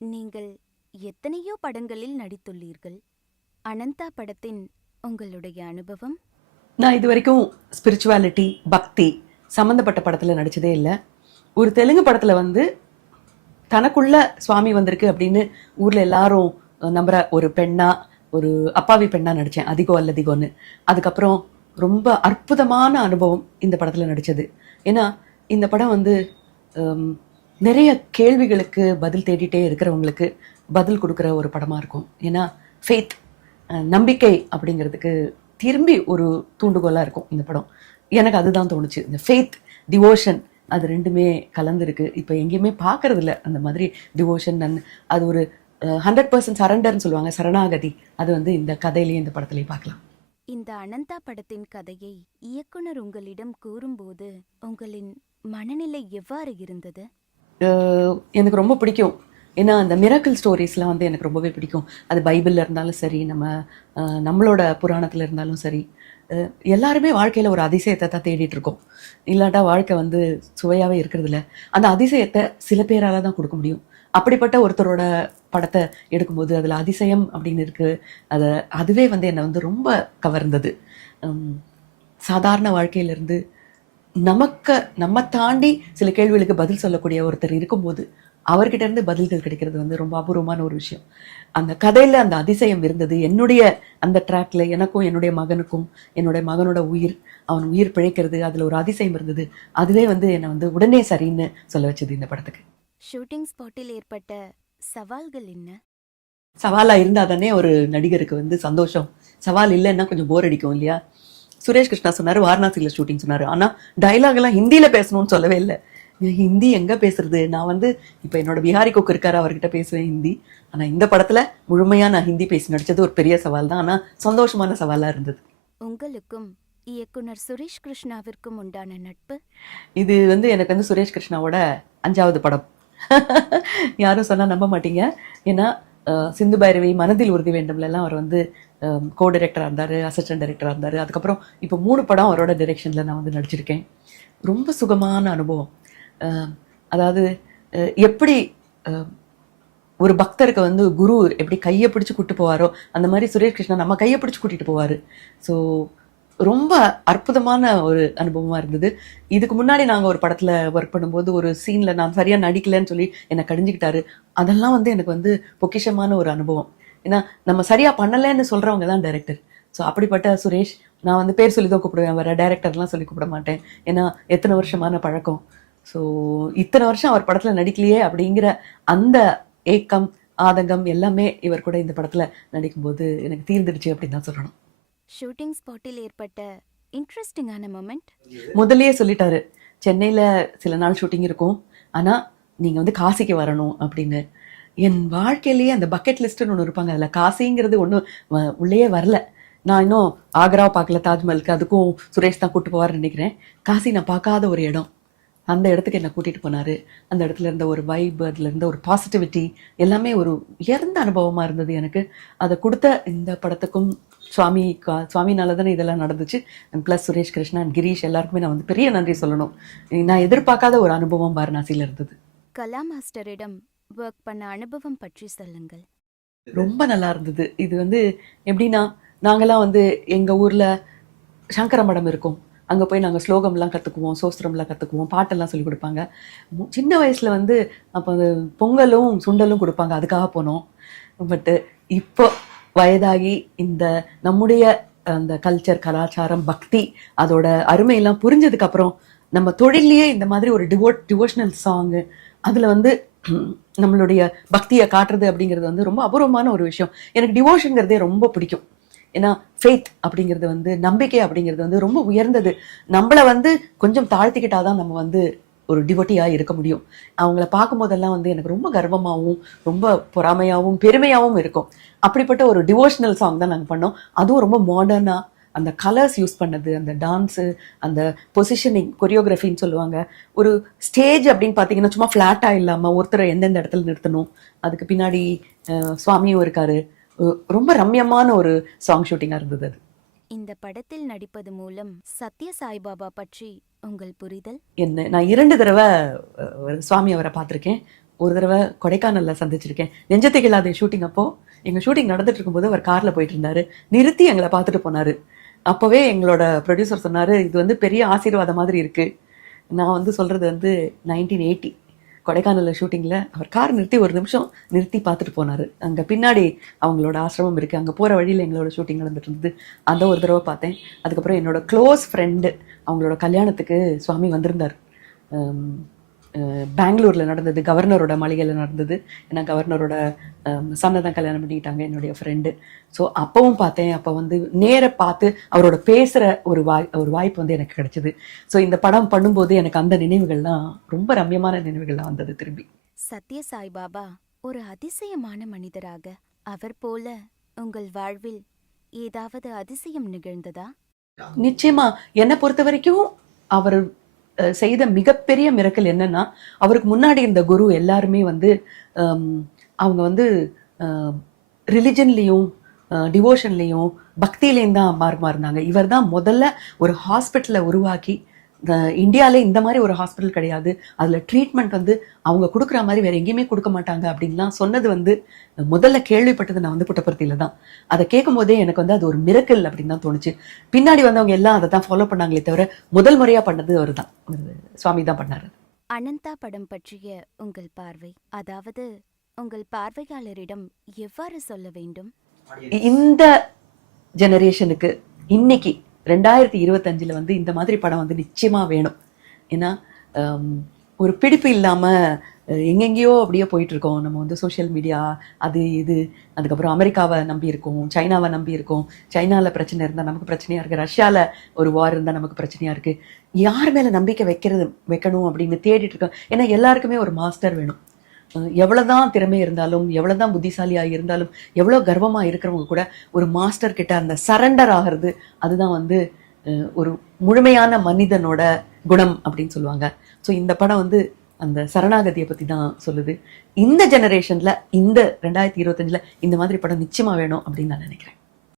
நீங்கள் எத்தனையோ படங்களில் நடித்துள்ளீர்கள். அனந்தா படத்தின் உங்களுடைய அனுபவம்? நான் இது வரைக்கும் ஸ்பிரிச்சுவாலிட்டி பக்தி சம்மந்தப்பட்ட படத்தில் நடித்ததே இல்லை. ஒரு தெலுங்கு படத்தில் வந்து தனக்குள்ள சுவாமி வந்திருக்கு அப்படின்னு ஊரில் எல்லாரும் நம்புற ஒரு பெண்ணா, ஒரு அப்பாவி பெண்ணா நடித்தேன், அதிகோ அல்லதிகோன்னு. அதுக்கப்புறம் ரொம்ப அற்புதமான அனுபவம் இந்த படத்தில் நடித்தது. ஏன்னா இந்த படம் வந்து நிறைய கேள்விகளுக்கு பதில் தேடிட்டே இருக்கிறவங்களுக்கு பதில் கொடுக்குற ஒரு படமாக இருக்கும். ஏன்னா ஃபெய்த், நம்பிக்கை அப்படிங்கிறதுக்கு திரும்பி ஒரு தூண்டுகோலாக இருக்கும் இந்த படம். எனக்கு அதுதான் தோணுச்சு. இந்த ஃபெய்த், டிவோஷன் அது ரெண்டுமே கலந்துருக்கு. இப்போ எங்கேயுமே பார்க்கறது இல்லை அந்த மாதிரி டிவோஷன். அது ஒரு 100% சரண்டர்னு சொல்லுவாங்க, சரணாகதி. அது வந்து இந்த கதையிலேயே இந்த படத்துலேயே பார்க்கலாம். இந்த அனந்தா படத்தின் கதையை இயக்குனர் உங்களிடம் கூறும்போது உங்களின் மனநிலை எவ்வாறு இருந்தது? எனக்கு ரொம்ப பிடிக்கும். ஏன்னா அந்த மிராக்கிள் ஸ்டோரிஸ்லாம் வந்து எனக்கு ரொம்பவே பிடிக்கும். அது பைபிளில் இருந்தாலும் சரி, நம்மளோட புராணத்தில் இருந்தாலும் சரி, எல்லாருமே வாழ்க்கையில் ஒரு அதிசயத்தை தான் தேடிட்டு இருக்கோம். இல்லாட்டா வாழ்க்கை வந்து சுவையாகவே இருக்கிறதில்ல. அந்த அதிசயத்தை சில பேரால் தான் கொடுக்க முடியும். அப்படிப்பட்ட ஒருத்தரோட படத்தை எடுக்கும்போது அதில் அதிசயம் அப்படின்னு இருக்குது. அதுவே வந்து என்னை வந்து ரொம்ப கவர்ந்தது. சாதாரண வாழ்க்கையிலேருந்து நம்ம தாண்டி சில கேள்விகளுக்கு பதில் சொல்லக்கூடிய ஒருத்தர் இருக்கும்போது அவர்கிட்ட இருந்து பதில்கள் கிடைக்கிறது வந்து ரொம்ப அபூர்வமான ஒரு விஷயம். அந்த கதையில அந்த அதிசயம் இருந்தது. என்னுடைய அந்த ட்ராக்ல எனக்கும் என்னுடைய மகனோட அவன் உயிர் பிழைக்கிறது, அதுல ஒரு அதிசயம் இருந்தது. அதுவே வந்து என்னை வந்து உடனே சரின்னு சொல்ல வச்சது இந்த படத்துக்கு. ஷூட்டிங் ஸ்பாட்டில் ஏற்பட்ட சவால்கள் என்ன? சவாலா இருந்தா தானே ஒரு நடிகருக்கு வந்து சந்தோஷம். சவால் இல்லைன்னா கொஞ்சம் போர் அடிக்கும் இல்லையா? சுரேஷ் கிருஷ்ணா சொன்னாரு வாரணாசியில் ஷூட்டிங் சொன்னாரு. ஆனா டைலாக் எல்லாம் ஹிந்தியில பேசணும்னு சொல்லவே இல்லை. ஹிந்தி எங்க பேசுறது? நான் வந்து இப்போ என்னோட பிஹாரி கோக்கு இருக்காரு, அவர்கிட்ட பேசுவேன் ஹிந்தி. ஆனா இந்த படத்துல முழுமையா நான் ஹிந்தி பேசி நடிச்சது ஒரு பெரிய சவால் தான். ஆனா சந்தோஷமான சவாலா இருந்தது. உங்களுக்கும் இயக்குனர் சுரேஷ் கிருஷ்ணாவிற்கும் உண்டான நட்பு? இது வந்து எனக்கு வந்து சுரேஷ் கிருஷ்ணாவோட 5வது படம். யாரும் சொன்னா நம்ப மாட்டீங்க. ஏன்னா சிந்து பைரவி, மனதில் உறுதி வேண்டும்லாம் அவர் வந்து கோ டைரக்டராக இருந்தார், அசிஸ்டன்ட் டைரக்டராக இருந்தார். அதுக்கப்புறம் இப்போ 3 படம் அவரோட டைரெக்ஷனில் நான் வந்து நடிச்சிருக்கேன். ரொம்ப சுகமான அனுபவம். அதாவது எப்படி ஒரு பக்தருக்கு வந்து குரு எப்படி கையை பிடிச்சி கூப்பிட்டு போவாரோ அந்த மாதிரி சுரேஷ் கிருஷ்ணா நம்ம கையை பிடிச்சி கூட்டிகிட்டு போவார். ஸோ ரொம்ப அற்புதமான ஒரு அனுபவமாக இருந்தது. இதுக்கு முன்னாடி நாங்கள் ஒரு படத்தில் ஒர்க் பண்ணும்போது ஒரு சீனில் நான் சரியாக நடிக்கலைன்னு சொல்லி என்னை கடிஞ்சிக்கிட்டாரு. அதெல்லாம் வந்து எனக்கு வந்து பொக்கிஷமான ஒரு அனுபவம். ஏன்னா நம்ம சரியாக பண்ணலைன்னு சொல்கிறவங்க தான் டைரக்டர். ஸோ அப்படிப்பட்ட சுரேஷ் நான் வந்து பேர் சொல்லி தான் கூப்பிடுவேன், வர டைரக்டர்லாம் சொல்லி கூப்பிட மாட்டேன். ஏன்னா எத்தனை வருஷமான பழக்கம். ஸோ இத்தனை வருஷம் அவர் படத்தில் நடிக்கலையே அப்படிங்கிற அந்த ஏக்கம், ஆதங்கம் எல்லாமே இவர் கூட இந்த படத்தில் நடிக்கும்போது எனக்கு தீர்ந்துடுச்சு அப்படின்னு தான் சொல்லணும். ஷூட்டிங் ஸ்பாட்டில் ஏற்பட்ட இன்ட்ரெஸ்டிங்கான மொமெண்ட்? முதல்லயே சொல்லிட்டாரு, சென்னையில் சில நாள் ஷூட்டிங் இருக்கும், ஆனால் நீங்கள் வந்து காசிக்கு வரணும் அப்படின்னு. என் வாழ்க்கையிலேயே அந்த பக்கெட் லிஸ்ட்டுன்னு ஒன்று இருப்பாங்க, அதில் காசிங்கிறது ஒன்றும் உள்ளேயே வரல. நான் இன்னும் ஆக்ராவை பார்க்கல, தாஜ்மஹலுக்கு, அதுக்கும் சுரேஷ் தான் கூப்பிட்டு போவார்னு நினைக்கிறேன். காசி நான் பார்க்காத ஒரு இடம். அந்த இடத்துக்கு என்னை கூட்டிகிட்டு போனார். அந்த இடத்துல இருந்த ஒரு வைப், அதில் இருந்த ஒரு பாசிட்டிவிட்டி எல்லாமே ஒரு உயர்ந்த அனுபவமாக இருந்தது எனக்கு. அதை கொடுத்த இந்த படத்துக்கும் சுவாமினால தானே இதெல்லாம் நடந்துச்சு. ப்ளஸ் சுரேஷ் கிருஷ்ணா அண்ட் கிரீஷ் எல்லாருக்குமே நான் வந்து பெரிய நன்றி சொல்லணும். நான் எதிர்பார்க்காத ஒரு அனுபவம் வாரணாசியில் இருந்தது. கலா மாஸ்டரிடம் ஒர்க் பண்ண அனுபவம் பற்றி சொல்லுங்கள். ரொம்ப நல்லா இருந்தது. இது வந்து எப்படின்னா, நாங்கள்லாம் வந்து எங்கள் ஊரில் சங்கர மடம் இருக்கும், அங்கே போய் நாங்கள் ஸ்லோகம்லாம் கற்றுக்குவோம், சோஸ்திரம்லாம் கற்றுக்குவோம், பாட்டெல்லாம் சொல்லிக் கொடுப்பாங்க. சின்ன வயசில் வந்து அப்போ அந்த பொங்கலும் சுண்டலும் கொடுப்பாங்க, அதுக்காக போனோம். பட்டு இப்போ வயதாகி இந்த நம்முடைய அந்த கல்ச்சர், கலாச்சாரம், பக்தி அதோட அருமையெல்லாம் புரிஞ்சதுக்கப்புறம் நம்ம தொழிலையே இந்த மாதிரி ஒரு டிவோஷனல் சாங்கு அதில் வந்து நம்மளுடைய பக்தியை காட்டுறது அப்படிங்கிறது வந்து ரொம்ப அபூர்வமான ஒரு விஷயம். எனக்கு டிவோஷன்கிறதே ரொம்ப பிடிக்கும். ஏன்னா ஃபெய்த் அப்படிங்கிறது வந்து, நம்பிக்கை அப்படிங்கிறது வந்து ரொம்ப உயர்ந்தது. நம்மளை வந்து கொஞ்சம் தாழ்த்திக்கிட்டாதான் நம்ம வந்து ஒரு டிவோட்டியாக இருக்க முடியும். அவங்கள பார்க்கும் போதெல்லாம் வந்து எனக்கு ரொம்ப கர்வமாகவும் ரொம்ப பொறாமையாகவும் பெருமையாகவும் இருக்கும். அப்படிப்பட்ட ஒரு டிவோஷனல் சாங் தான் நாங்கள் பண்ணோம். அதுவும் ரொம்ப மாடர்னாக அந்த கலர்ஸ் யூஸ் பண்ணது, அந்த டான்ஸு, அந்த பொசிஷனிங், கொரியோகிராஃபின்னு சொல்லுவாங்க. ஒரு ஸ்டேஜ் அப்படின்னு பார்த்தீங்கன்னா சும்மா ஃப்ளாட்டாக இல்லாமல் ஒருத்தரை எந்தெந்த இடத்துல நிறுத்தணும், அதுக்கு பின்னாடி சுவாமியும் இருக்காரு. ரொம்ப ரம்யமான ஒரு சாங் ஷூட்டிங்காக இருந்தது அது. இந்த படத்தில் நடிப்பது மூலம் சத்ய சாய்பாபா பற்றி உங்கள் புரிதல் என்ன? நான் 2 தடவை சுவாமி அவரை பார்த்துருக்கேன். ஒரு தடவை கொடைக்கானல்ல சந்திச்சிருக்கேன். நெஞ்சத்தை கில்லாத ஷூட்டிங் அப்போ எங்கள் ஷூட்டிங் நடந்துட்டு இருக்கும்போது அவர் காரில் போயிட்டு இருந்தாரு. நிறுத்தி எங்களை பார்த்துட்டு போனார். அப்போவே எங்களோட ப்ரொடியூசர் சொன்னார், இது வந்து பெரிய ஆசீர்வாதம் மாதிரி இருக்குது. நான் வந்து சொல்கிறது வந்து 1980 கொடைக்கானலில் ஷூட்டிங்கில் அவர் கார் நிறுத்தி ஒரு நிமிஷம் நிறுத்தி பார்த்துட்டு போனார். அங்கே பின்னாடி அவங்களோட ஆசிரமம் இருக்குது. அங்கே போகிற வழியில் எங்களோட ஷூட்டிங் நடந்துட்டு இருந்தது. அந்த ஒரு தடவை பார்த்தேன். அதுக்கப்புறம் என்னோட க்ளோஸ் ஃப்ரெண்டு அவங்களோட கல்யாணத்துக்கு சுவாமி வந்திருந்தார். பெங்களூரில் நடந்தது, கவர்னரோட மாளிகையில் நடந்தது. ஏன்னா கவர்னரோட சன்னை தான் கல்யாணம் பண்ணிக்கிட்டாங்க என்னுடைய ஃப்ரெண்டு. ஸோ அப்பவும் பார்த்தேன். அப்போ வந்து நேர பார்த்து அவரோட பேசுகிற ஒரு வாய்ப்பு வந்து எனக்கு கிடைச்சிது. ஸோ இந்த படம் பண்ணும்போது எனக்கு அந்த நினைவுகள்லாம் ரொம்ப ரம்யமான நினைவுகள்லாம் வந்தது திரும்பி. சத்ய சாய்பாபா ஒரு அதிசயமான மனிதராக, அவர் போல உங்கள் வாழ்வில் ஏதாவது அதிசயம் நிகழ்ந்ததா? நிச்சயமா. என்னை பொறுத்த வரைக்கும் அவர் செய்த மிகப்பெரிய மிரக்கல் என்னன்னா, அவருக்கு முன்னாடி இருந்த குரு எல்லாருமே வந்து அவங்க வந்து ரிலிஜன்லேயும் டிவோஷன்லேயும் பக்தியிலையும் தான் மாறினாங்க. இவர் தான் முதல்ல ஒரு ஹாஸ்பிட்டலை உருவாக்கி, இந்தியாவிலே இந்த மாதிரி ஒரு ஹாஸ்பிட்டல் கிடையாது, அதில் ட்ரீட்மெண்ட் வந்து அவங்க கொடுக்குற மாதிரி வேறு எங்கேயுமே கொடுக்க மாட்டாங்க அப்படின்லாம் சொன்னது வந்து முதல்ல கேள்விப்பட்டது நான் வந்து புட்டபர்த்தியில் தான். அதை கேட்கும் போதே எனக்கு வந்து அது ஒரு மிரக்கல் அப்படின்னு தான் தோணுச்சு. பின்னாடி வந்தவங்க எல்லாம் அதை தான் ஃபாலோ பண்ணாங்களே தவிர முதல் முறையாக பண்ணது அவர் தான், சுவாமி தான் பண்ணார். அனந்தா படம் பற்றிய உங்கள் பார்வை, அதாவது உங்கள் பார்வையாளரிடம் எவ்வாறு சொல்ல வேண்டும்? இந்த ஜெனரேஷனுக்கு இன்னைக்கு 2025 வந்து இந்த மாதிரி படம் வந்து நிச்சயமா வேணும். ஏன்னா ஒரு பிடிப்பு இல்லாமல் எங்கெங்கேயோ அப்படியே போயிட்டு இருக்கோம். நம்ம வந்து சோஷியல் மீடியா அது இது, அதுக்கப்புறம் அமெரிக்காவை நம்பி இருக்கோம், சைனாவை நம்பி இருக்கோம். சைனாவில் பிரச்சனை இருந்தால் நமக்கு பிரச்சனையாக இருக்குது, ரஷ்யாவில் ஒரு வார் இருந்தால் நமக்கு பிரச்சனையாக இருக்குது. யார் மேலே நம்பிக்கை வைக்கணும் அப்படின்னு தேடிட்டு இருக்கோம். ஏன்னா எல்லாருக்குமே ஒரு மாஸ்டர் வேணும். எவ்வளோதான் திறமை இருந்தாலும், எவ்வளோதான் புத்திசாலியாக இருந்தாலும், எவ்வளோ கர்வமாக இருக்கிறவங்க கூட ஒரு மாஸ்டர் கிட்ட அந்த சரண்டர் ஆகிறது, அதுதான் வந்து ஒரு முழுமையான மனிதனோட குணம் அப்படின்னு சொல்லுவாங்க. ஸோ இந்த படம் வந்து அந்த சரணாகதியை பற்றி தான் சொல்லுது. இந்த ஜெனரேஷனில் இந்த 2025 இந்த மாதிரி படம் நிச்சயமாக வேணும் அப்படின்னு நான் நினைக்கிறேன்.